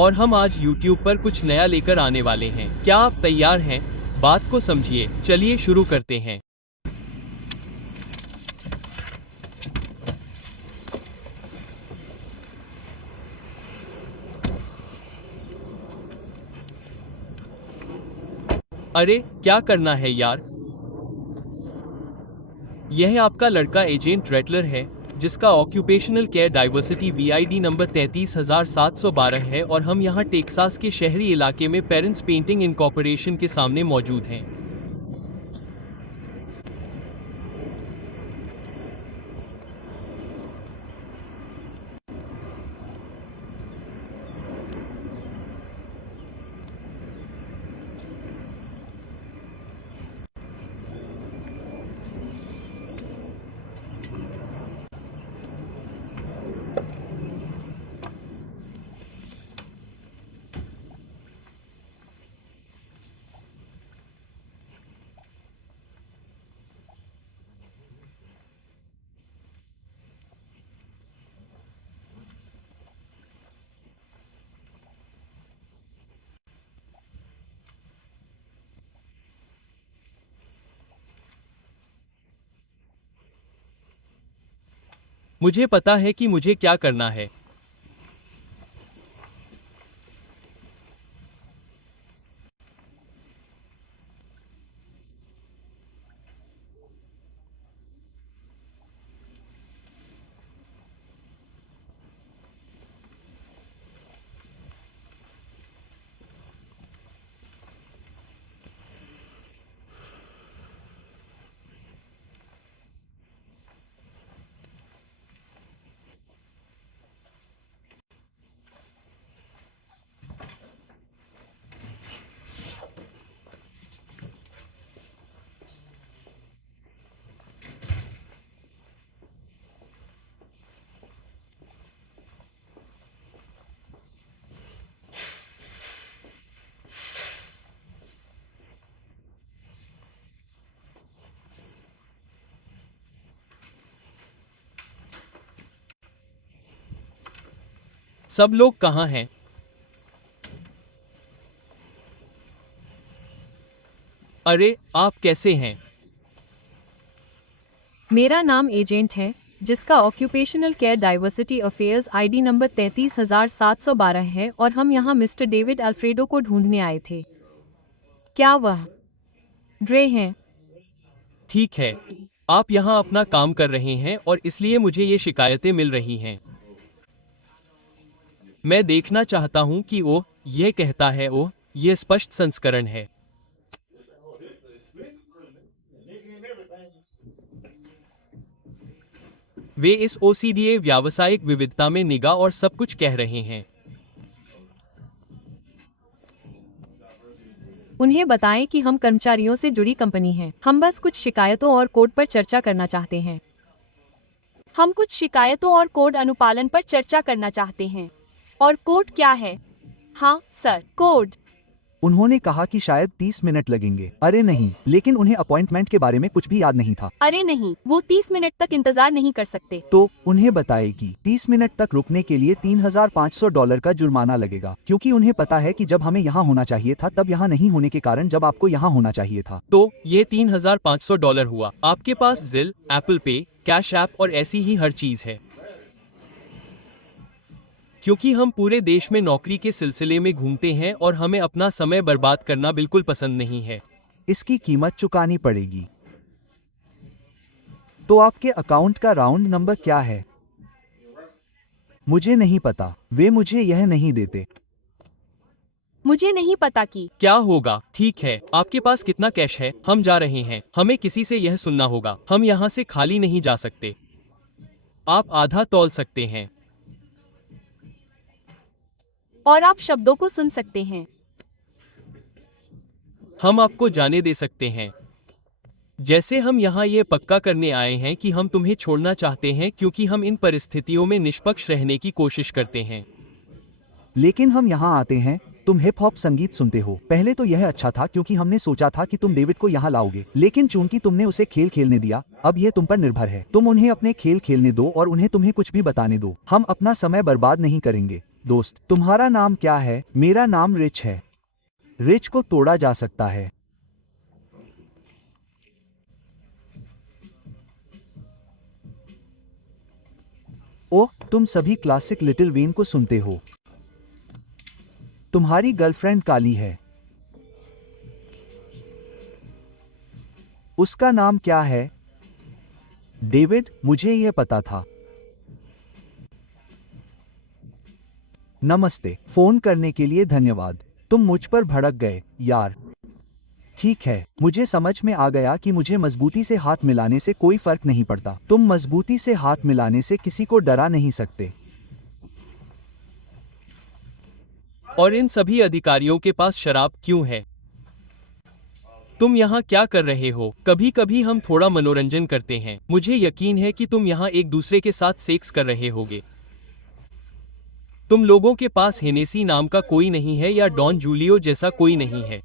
और हम आज YouTube पर कुछ नया लेकर आने वाले हैं। क्या आप तैयार हैं? बात को समझिए। चलिए शुरू करते हैं। अरे क्या करना है यार? यह आपका लड़का एजेंट रेटलर है, जिसका occupational care diversity VID number 33,712 है और हम यहाँ टेक्सास के शहरी इलाके में पेरेंट्स पेंटिंग इनकॉर्पोरेशन के सामने मौजूद हैं। मुझे पता है कि मुझे क्या करना है। सब लोग कहाँ हैं? अरे आप कैसे हैं? मेरा नाम एजेंट है, जिसका occupational care diversity affairs ID number 33,712 है और हम यहाँ मिस्टर डेविड अल्फ्रेडो को ढूंढने आए थे। क्या वह ड्रे हैं? ठीक है, आप यहाँ अपना काम कर रहे हैं और इसलिए मुझे ये शिकायतें मिल रही हैं। मैं देखना चाहता हूँ कि ओह, यह कहता है ओह, यह स्पष्ट संस्करण है। वे इस OCDA व्यावसायिक विविधता में निगाह और सब कुछ कह रहे हैं। उन्हें बताएं कि हम कर्मचारियों से जुड़ी कंपनी हैं। हम बस कुछ शिकायतों और कोड पर चर्चा करना चाहते हैं। हम कुछ शिकायतों और कोड अनुपालन पर चर्चा करना चाहते हैं। और कोड क्या है? हाँ सर, कोड। उन्होंने कहा कि शायद 30 मिनट लगेंगे। अरे नहीं, लेकिन उन्हें अपॉइंटमेंट के बारे में कुछ भी याद नहीं था। अरे नहीं, वो 30 मिनट तक इंतजार नहीं कर सकते। तो उन्हें बताए कि 30 मिनट तक रुकने के लिए $3,500 का जुर्माना लगेगा, क्योंकि उन्हें पता है कि जब हमें यहाँ होना चाहिए था तब यहाँ नहीं होने के कारण जब आपको यहाँ होना चाहिए था। तो ये $3,500 हुआ। आपके पास ज़िल, एप्पल पे, कैश ऐप और ऐसी ही हर चीज है। क्योंकि हम पूरे देश में नौकरी के सिलसिले में घूमते हैं और हमें अपना समय बर्बाद करना बिल्कुल पसंद नहीं है। इसकी कीमत चुकानी पड़ेगी। तो आपके अकाउंट का राउंड नंबर क्या है? मुझे नहीं पता, वे मुझे यह नहीं देते। मुझे नहीं पता कि क्या होगा। ठीक है, आपके पास कितना कैश है? हम जा रहे हैं, हमें किसी से यह सुनना होगा। हम यहाँ से खाली नहीं जा सकते। आप आधा तौल सकते हैं और आप शब्दों को सुन सकते हैं। हम आपको जाने दे सकते हैं। जैसे हम यहाँ ये पक्का करने आए हैं कि हम तुम्हें छोड़ना चाहते हैं, क्योंकि हम इन परिस्थितियों में निष्पक्ष रहने की कोशिश करते हैं। लेकिन हम यहाँ आते हैं, तुम हिप हॉप संगीत सुनते हो। पहले तो यह अच्छा था क्योंकि हमने सोचा था कि तुम डेविड को यहाँ लाओगे, लेकिन चूंकि तुमने उसे खेल खेलने दिया, अब यह तुम पर निर्भर है। तुम उन्हें अपने खेल खेलने दो और उन्हें तुम्हें कुछ भी बताने दो। हम अपना समय बर्बाद नहीं करेंगे। दोस्त, तुम्हारा नाम क्या है? मेरा नाम रिच है। रिच को तोड़ा जा सकता है। ओह, तुम सभी क्लासिक लिटिल वेन को सुनते हो। तुम्हारी गर्लफ्रेंड काली है। उसका नाम क्या है? डेविड, मुझे यह पता था। नमस्ते, फोन करने के लिए धन्यवाद। तुम मुझ पर भड़क गए, यार। ठीक है, मुझे समझ में आ गया कि मुझे मजबूती से हाथ मिलाने से कोई फर्क नहीं पड़ता। तुम मजबूती से हाथ मिलाने से किसी को डरा नहीं सकते। और इन सभी अधिकारियों के पास शराब क्यों है? तुम यहाँ क्या कर रहे हो? कभी कभी हम थोड़ा मनोरंजन करते हैं। मुझे यकीन है कि तुम यहाँ एक दूसरे के साथ सेक्स कर रहे होगे। तुम लोगों के पास हेनेसी नाम का कोई नहीं है या डॉन जूलियो जैसा कोई नहीं है।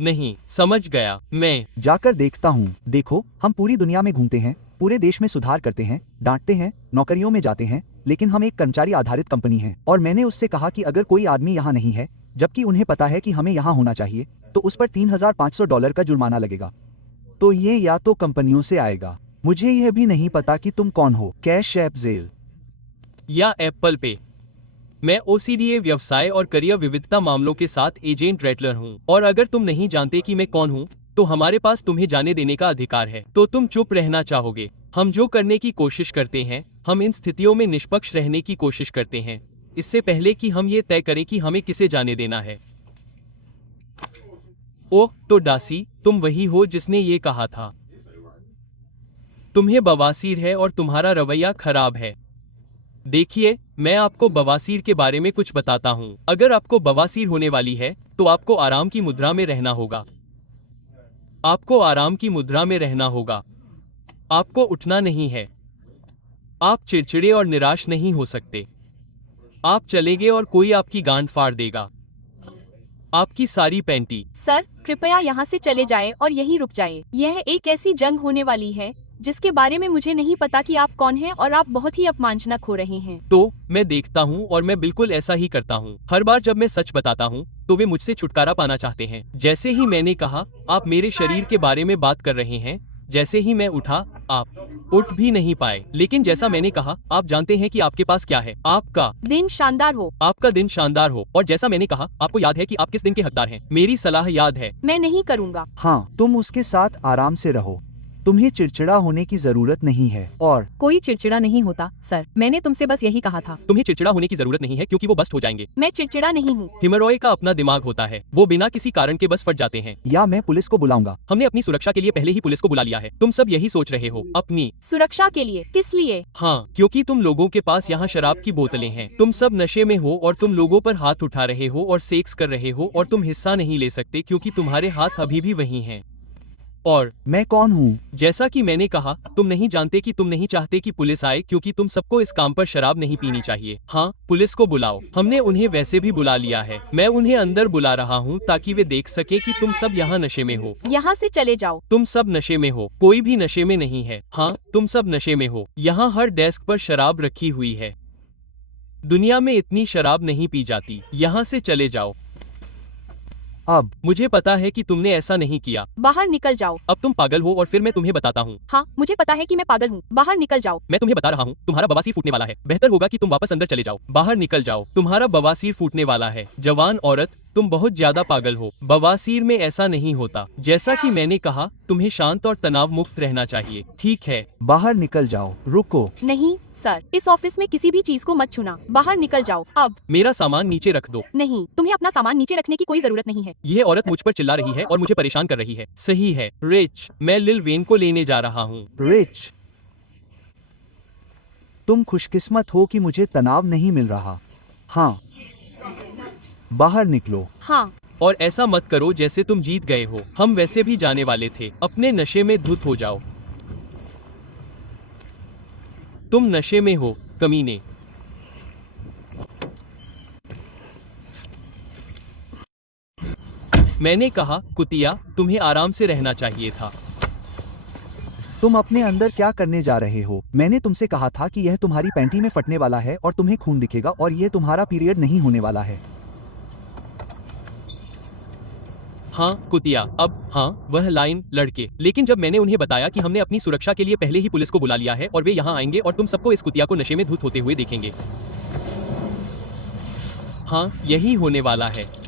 नहीं, समझ गया। मैं जाकर देखता हूँ। देखो, हम पूरी दुनिया में घूमते हैं, पूरे देश में सुधार करते हैं, डांटते हैं, नौकरियों में जाते हैं, लेकिन हम एक कर्मचारी आधारित कंपनी हैं। और मैंने उससे कहा कि अगर कोई आदमी यहाँ नहीं है, जबकि उन्हें पता है कि हमें यहाँ होना चाहिए, तो उस पर $3,500 का जुर्माना लगेगा। तो ये या तो कंपनियों से आएगा। मुझे यह भी नहीं पता कि तुम कौन हो, कैश ऐप जेल या एप्पल पे। मैं ओसीडीए व्यवसाय और करियर विविधता मामलों के साथ एजेंट रेटलर हूँ। और अगर तुम नहीं जानते कि मैं कौन हूँ, तो हमारे पास तुम्हें जाने देने का अधिकार है। तो तुम चुप रहना चाहोगे। हम जो करने की कोशिश करते हैं, हम इन स्थितियों में निष्पक्ष रहने की कोशिश करते हैं, इससे पहले कि हम ये तय करें कि हमें किसे जाने देना है। ओह, तो डासी, तुम वही हो जिसने ये कहा था। तुम्हें बवासीर है और तुम्हारा रवैया खराब है। देखिए, मैं आपको बवासीर के बारे में कुछ बताता हूँ। अगर आपको बवासीर होने वाली है, तो आपको आराम की मुद्रा में रहना होगा। आपको आराम की मुद्रा में रहना होगा। आपको उठना नहीं है। आप चिड़चिड़े और निराश नहीं हो सकते। आप चलेंगे और कोई आपकी गांड फाड़ देगा। आपकी सारी पैंटी। सर, कृपया यहाँ से चले जाएं और यहीं रुक जाएं। यह एक ऐसी जंग होने वाली है जिसके बारे में मुझे नहीं पता कि आप कौन हैं और आप बहुत ही अपमानजनक हो रहे हैं। तो मैं देखता हूँ और मैं बिल्कुल ऐसा ही करता हूँ। हर बार जब मैं सच बताता हूँ, तो वे मुझसे छुटकारा पाना चाहते हैं। जैसे ही मैंने कहा, आप मेरे शरीर के बारे में बात कर रहे हैं, जैसे ही मैं उठा, आप उठ भी नहीं पाए। लेकिन जैसा मैंने कहा, आप जानते हैं कि आपके पास क्या है। आपका दिन शानदार हो। आपका दिन शानदार हो। और जैसा मैंने कहा, आपको याद है कि आप किस दिन के हकदार हैं। मेरी सलाह याद है। मैं नहीं करूँगा। हाँ, तुम उसके साथ आराम से रहो। तुम्हें चिड़चिड़ा होने की जरूरत नहीं है। और कोई चिड़चिड़ा नहीं होता, सर। मैंने तुमसे बस यही कहा था। तुम्हें चिड़चिड़ा होने की जरूरत नहीं है, क्योंकि वो बस्ट हो जाएंगे। मैं चिड़चिड़ा नहीं हूँ। हिमरॉय का अपना दिमाग होता है। वो बिना किसी कारण के बस फट जाते हैं। या मैं पुलिस को बुलाऊंगा। हमने अपनी सुरक्षा के लिए पहले ही पुलिस को बुला लिया है। तुम सब यही सोच रहे हो, अपनी सुरक्षा के लिए? किस लिए? हाँ, क्योंकि तुम लोगों के पास यहाँ शराब की बोतलें हैं। तुम सब नशे में हो और तुम लोगों पर हाथ उठा रहे हो और सेक्स कर रहे हो, और तुम हिस्सा नहीं ले सकते क्योंकि तुम्हारे हाथ अभी भी वही हैं। और मैं कौन हूँ? जैसा कि मैंने कहा, तुम नहीं जानते कि तुम नहीं चाहते कि पुलिस आए, क्योंकि तुम सबको इस काम पर शराब नहीं पीनी चाहिए। हाँ, पुलिस को बुलाओ। हमने उन्हें वैसे भी बुला लिया है। मैं उन्हें अंदर बुला रहा हूँ ताकि वे देख सके कि तुम सब यहाँ नशे में हो। यहाँ से चले जाओ। तुम सब नशे में हो। कोई भी नशे में नहीं है। हाँ, तुम सब नशे में हो। यहाँ हर डेस्क पर शराब रखी हुई है। दुनिया में इतनी शराब नहीं पी जाती। यहाँ से चले जाओ। अब मुझे पता है कि तुमने ऐसा नहीं किया। बाहर निकल जाओ। अब तुम पागल हो और फिर मैं तुम्हें बताता हूँ। हाँ, मुझे पता है कि मैं पागल हूँ। बाहर निकल जाओ। मैं तुम्हें बता रहा हूँ, तुम्हारा बवासीर फूटने वाला है। बेहतर होगा कि तुम वापस अंदर चले जाओ। बाहर निकल जाओ। तुम्हारा बवासीर फूटने वाला है। जवान औरत, तुम बहुत ज्यादा पागल हो। बवासीर में ऐसा नहीं होता। जैसा कि मैंने कहा, तुम्हें शांत और तनाव मुक्त रहना चाहिए। ठीक है, बाहर निकल जाओ। रुको। नहीं सर, इस ऑफिस में किसी भी चीज को मत छूना। बाहर निकल जाओ अब। मेरा सामान नीचे रख दो। नहीं, तुम्हें अपना सामान नीचे रखने की कोई जरूरत नहीं है। यह औरत मुझ पर चिल्ला रही है और मुझे परेशान कर रही है। सही है, रिच। मैं लिल वेन को लेने जा रहा हूँ। रिच, तुम खुशकिस्मत हो कि मुझे तनाव नहीं मिल रहा। हाँ, बाहर निकलो। हाँ। और ऐसा मत करो जैसे तुम जीत गए हो। हम वैसे भी जाने वाले थे। अपने नशे में धुत हो जाओ। तुम नशे में हो, कमीने। मैंने कहा, कुतिया, तुम्हें आराम से रहना चाहिए था। तुम अपने अंदर क्या करने जा रहे हो? मैंने तुमसे कहा था कि यह तुम्हारी पैंटी में फटने वाला है और तुम्हें खून दिखेगा और यह तुम्हारा पीरियड नहीं होने वाला है। हाँ कुतिया, अब हाँ वह लाइन लड़के, लेकिन जब मैंने उन्हें बताया कि हमने अपनी सुरक्षा के लिए पहले ही पुलिस को बुला लिया है और वे यहाँ आएंगे और तुम सबको इस कुतिया को नशे में धुत होते हुए देखेंगे। हाँ यही होने वाला है।